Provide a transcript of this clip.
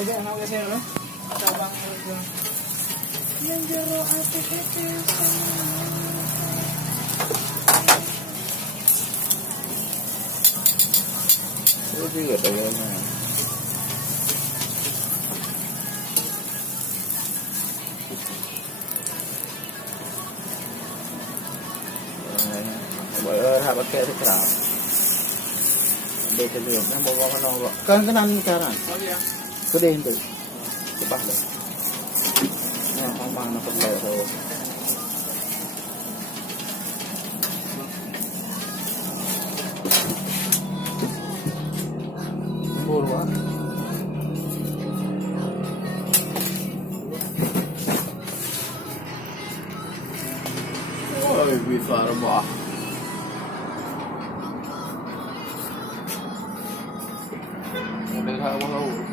Sige, ano kasi ano? Tabang doon. Yang jero ate ate. Itu juga dalamnya. Bởi hai bác kệ thức nào để cho được nó bao con nó cân cái năm cái này cứ đen từ cái bát này không bằng nó không đẹp thôi buồn quá ôi bị phá rồi bỏ udah kayak mau